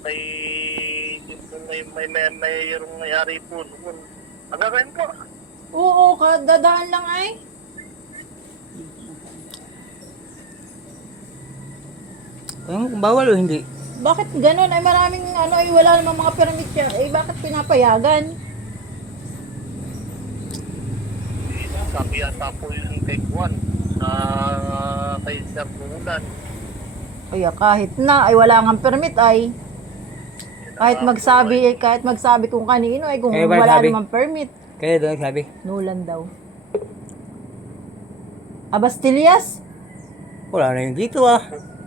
kay mayroong mayari po doon. Agagain po. Oo, dadaan lang ay. Kung bawal o hindi? Bakit ganun? Ay maraming ano, ay wala namang mga permit siya. Eh bakit pinapayagan? Sabi yata po yung kay Juan na kay Sir Bulan. Kaya kahit na ay wala ngang permit ay kahit magsabi kung kanino ay kung Eh, ba wala sabi? namang permit. Kaya doon sabi. Nulan daw. Abastillas? Wala na yung dito ah.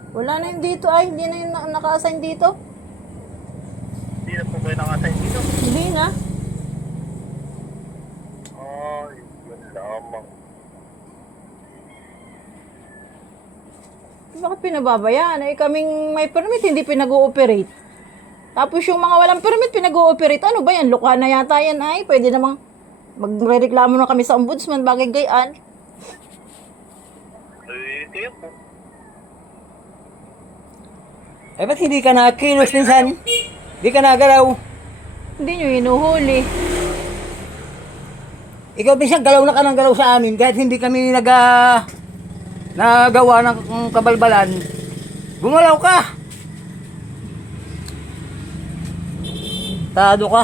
Wala na yun dito ay. Hindi na yun naka-assign dito. Hindi na po kayo nakasign dito. Hindi na. Ay, yun lamang. Bakit pinababayaan? Ay kaming may permit, hindi pinag-ooperate. Tapos yung mga walang permit, pinag-ooperate. Ano ba yan? Lukha na yata yan ay. Pwede namang magre-reklamo na kami sa ombudsman. Bagay gayaan. Eh, kaya po. Eh, ba't hindi ka nakilos minsan? Hindi ka nagalaw. Hindi nyo hinuhuli. Ikaw minsan galaw na ka ng galaw sa amin kahit hindi kami nagawa ng kabalbalan. Gumalaw ka. Tado ka.